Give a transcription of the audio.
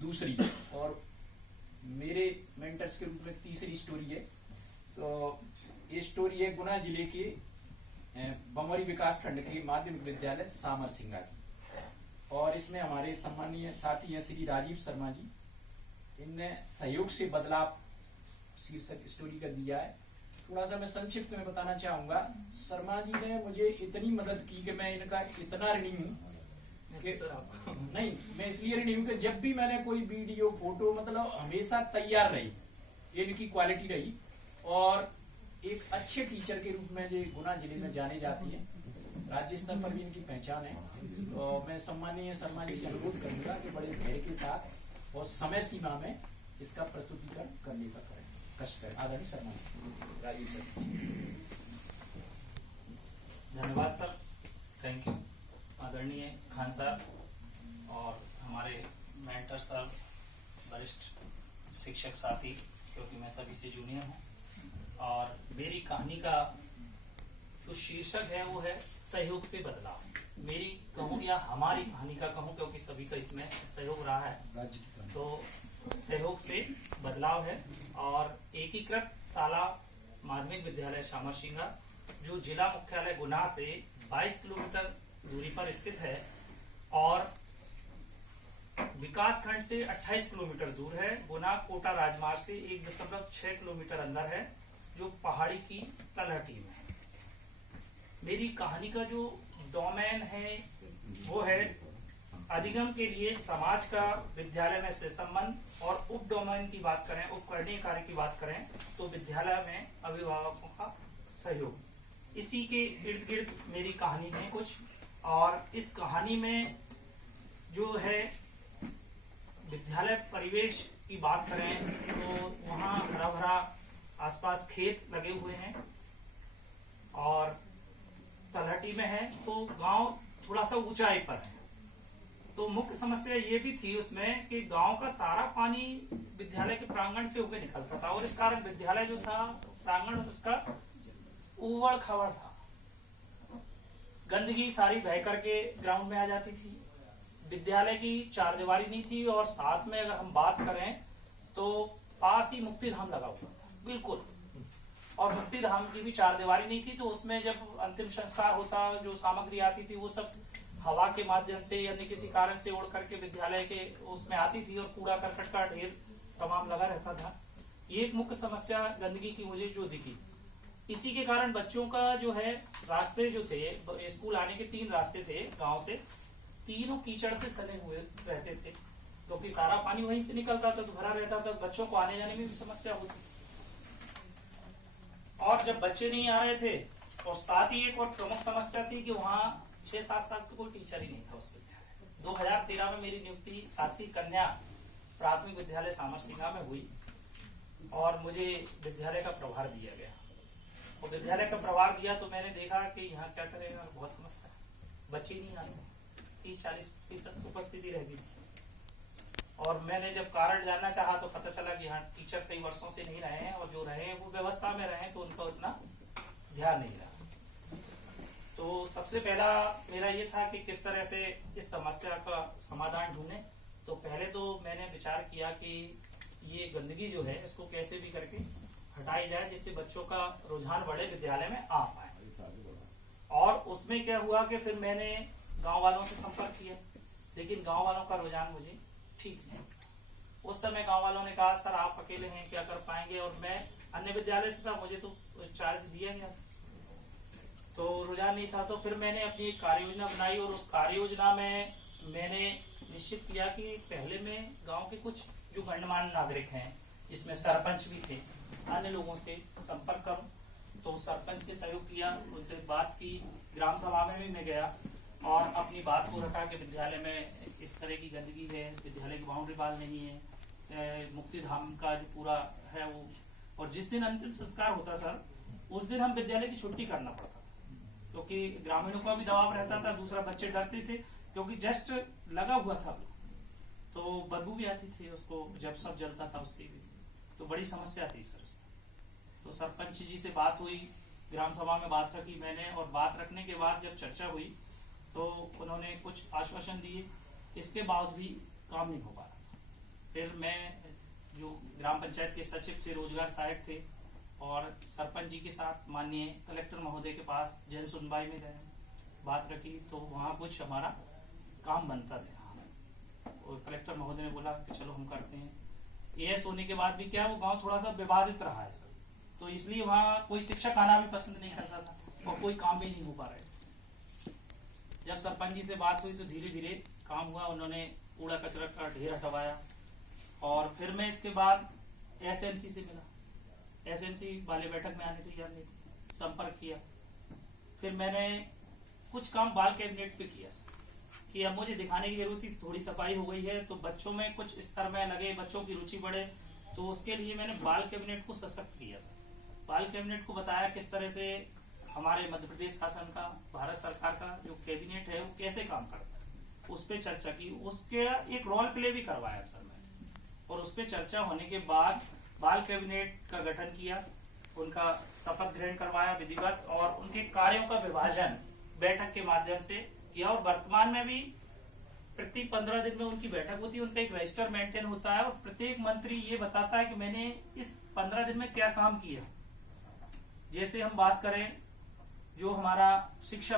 दूसरी और मेरे मेंटर्स के रूप में तीसरी स्टोरी है। तो ये स्टोरी है गुना जिले के बमौरी विकास खंड के माध्यमिक विद्यालय सामरसिंगा की, और इसमें हमारे सम्मानीय साथी हैं श्री राजीव शर्मा जी। इनने सहयोग से बदलाव शीर्षक स्टोरी का दिया है। थोड़ा सा मैं संक्षिप्त में बताना चाहूंगा। शर्मा जी ने मुझे इतनी मदद की कि मैं इनका इतना ऋणी हूँ कि नहीं, मैं इसलिए ऋणी हूँ कि जब भी मैंने कोई वीडियो फोटो मतलब हमेशा तैयार रही, इनकी क्वालिटी रही, और एक अच्छे टीचर के रूप में जो गुना जिले में जाने जाती है, राज्य स्तर पर भी इनकी पहचान है। तो मैं सम्मानीय शर्मा जी से अनुरोध करूंगा कि बड़े धैर्य के साथ और समय सीमा में इसका प्रस्तुतिकरण करने का करें, कष्ट करें। आदरणीय शर्मा जी। राजीव सर। धन्यवाद सर, थैंक यू। आदरणीय खान साहब और हमारे मेंटर साहब, वरिष्ठ शिक्षक साथी, क्योंकि मैं सभी से जूनियर हूँ, और मेरी कहानी का जो शीर्षक है वो है सहयोग से बदलाव। मेरी कहूँ या हमारी कहानी का कहूँ, क्योंकि सभी का इसमें सहयोग रहा है, तो सहयोग से बदलाव है। और एकीकृत शाला माध्यमिक विद्यालय सामरसिंगा, जो जिला मुख्यालय गुना से 22 किलोमीटर दूरी पर स्थित है और विकास खंड से 28 किलोमीटर दूर है। गुना कोटा राजमार्ग से 1.6 किलोमीटर अंदर है, जो पहाड़ी की तलहटी में है। मेरी कहानी का जो डोमेन है वो है अधिगम के लिए समाज का विद्यालय में से संबंध, और उप डोमेन की बात करें, उपकरणीय कार्य की बात करें, तो विद्यालय में अभिभावकों का सहयोग। इसी के इर्द गिर्द मेरी कहानी है कुछ। और इस कहानी में जो है विद्यालय परिवेश की बात करें तो वहाँ हरा भरा आसपास खेत लगे हुए हैं और तलहटी में है, तो गांव थोड़ा सा ऊंचाई पर है। तो मुख्य समस्या ये भी थी उसमें कि गांव का सारा पानी विद्यालय के प्रांगण से होकर निकलता था, और इस कारण विद्यालय जो था प्रांगण उसका उबड़ खाबड़ था। गंदगी सारी बह करके ग्राउंड में आ जाती थी। विद्यालय की चारदीवारी नहीं थी, और साथ में अगर हम बात करें तो पास ही मुक्ति धाम लगा हुआ था बिल्कुल, और मुक्ति धाम की भी चारदीवारी नहीं थी। तो उसमें जब अंतिम संस्कार होता, जो सामग्री आती थी वो सब हवा के माध्यम से या किसी कारण से उड़ करके विद्यालय के उसमें आती थी, और कूड़ा करकट का ढेर तमाम लगा रहता था। ये एक मुख्य समस्या गंदगी की मुझे जो दिखी। इसी के कारण बच्चों का जो है रास्ते जो थे, स्कूल आने के 3 रास्ते थे गांव से, तीनों कीचड़ से सने हुए रहते थे, क्योंकि सारा पानी वहीं से निकलता था, तो भरा रहता था। बच्चों को आने जाने में भी समस्या होती। और जब बच्चे नहीं आ रहे थे, और साथ ही एक और प्रमुख समस्या थी कि वहाँ 6-7 साल से कोई टीचर ही नहीं था उस विद्यालय। 2013 में मेरी नियुक्ति शासकीय कन्या प्राथमिक विद्यालय सामरसिंगा में हुई, और मुझे विद्यालय का प्रभार दिया गया। और विद्यालय का प्रभार दिया तो मैंने देखा कि यहाँ क्या करेगा, बहुत समस्या है, बच्चे नहीं आते, 30-40% उपस्थिति रहती थी। और मैंने जब कारण जानना चाहा तो पता चला कि यहाँ टीचर कई वर्षों से नहीं रहे हैं, और जो रहे हैं वो व्यवस्था में रहे, तो उनका उतना ध्यान नहीं रहा। तो सबसे पहला मेरा ये था कि किस तरह से इस समस्या का समाधान ढूंढे। तो पहले तो मैंने विचार किया कि ये गंदगी जो है इसको कैसे भी करके हटाई जाए, जिससे बच्चों का रुझान बढ़े, विद्यालय में आ पाए। और उसमें क्या हुआ कि फिर मैंने गांव वालों से संपर्क किया, लेकिन गांव वालों का रुझान मुझे ठीक नहीं। उस समय गांव वालों ने कहा, सर आप अकेले हैं, क्या कर पाएंगे, और मैं अन्य विद्यालय से था, मुझे तो चार्ज दिया गया था, तो रुझान नहीं था। तो फिर मैंने अपनी एक कार्य योजना बनाई, और उस कार्य योजना में मैंने निश्चित किया कि पहले मैं गांव के कुछ जो गणमान्य नागरिक हैं, जिसमें सरपंच भी थे, अन्य लोगों से संपर्क करूं। तो सरपंच से सहयोग किया, उनसे बात की, ग्राम सभा में भी मैं गया और अपनी बात को रखा कि विद्यालय में इस तरह की गंदगी है, विद्यालय की बाउंड्री वाल नहीं है, मुक्ति धाम का जो पूरा है वो। और जिस दिन अंतिम संस्कार होता सर, उस दिन हम विद्यालय की छुट्टी करना पड़ता था, क्योंकि ग्रामीणों का भी दबाव रहता था, दूसरा बच्चे डरते थे, क्योंकि जस्ट लगा हुआ था तो बदबू भी आती थी उसको, जब सब जलता था उसकी भी, तो बड़ी समस्या थी सर। तो सरपंच जी से बात हुई, ग्राम सभा में बात रखी मैंने, और बात रखने के बाद जब चर्चा हुई तो उन्होंने कुछ आश्वासन दिए, इसके बाद भी काम नहीं हो पा रहा। फिर मैं जो ग्राम पंचायत के सचिव थे, रोजगार सहायक थे, और सरपंच जी के साथ माननीय कलेक्टर महोदय के पास जन सुनवाई में गए, बात रखी, तो वहाँ कुछ हमारा काम बनता था और कलेक्टर महोदय ने बोला कि चलो हम करते हैं। एएस होने के बाद भी क्या वो गांव थोड़ा सा विवादित रहा है सर, तो इसलिए वहाँ कोई शिक्षक आना भी पसंद नहीं करता था और कोई काम भी नहीं हो पा रहे। जब सरपंच जी से बात हुई तो धीरे धीरे काम हुआ, उन्होंने कूड़ा कचरा का ढेर हटवाया, और फिर मैं इसके बाद एसएमसी से मिला। एसएमसी वाले बैठक में आने तैयार नहीं थे, संपर्क किया। फिर मैंने कुछ काम बाल कैबिनेट पे किया सर, कि अब मुझे दिखाने की जरूरत थी, थोड़ी सफाई हो गई है तो बच्चों में कुछ स्तर में लगे, बच्चों की रुचि बढ़े, तो उसके लिए मैंने बाल कैबिनेट को सशक्त किया सर। बाल कैबिनेट को बताया किस तरह से हमारे मध्य प्रदेश शासन का, भारत सरकार का जो कैबिनेट है वो कैसे काम करता है, उस पर चर्चा की, उसके एक रोल प्ले भी करवाया सर मैंने, और उस पर चर्चा होने के बाद बाल कैबिनेट का गठन किया, उनका शपथ ग्रहण करवाया विधिवत, और उनके कार्यों का विभाजन बैठक के माध्यम से किया। और वर्तमान में भी प्रति 15 दिन में उनकी बैठक होती है, उनका एक रजिस्टर मेंटेन होता है, और प्रत्येक मंत्री ये बताता है कि मैंने इस 15 दिन में क्या काम किया। जैसे हम बात करें जो हमारा शिक्षा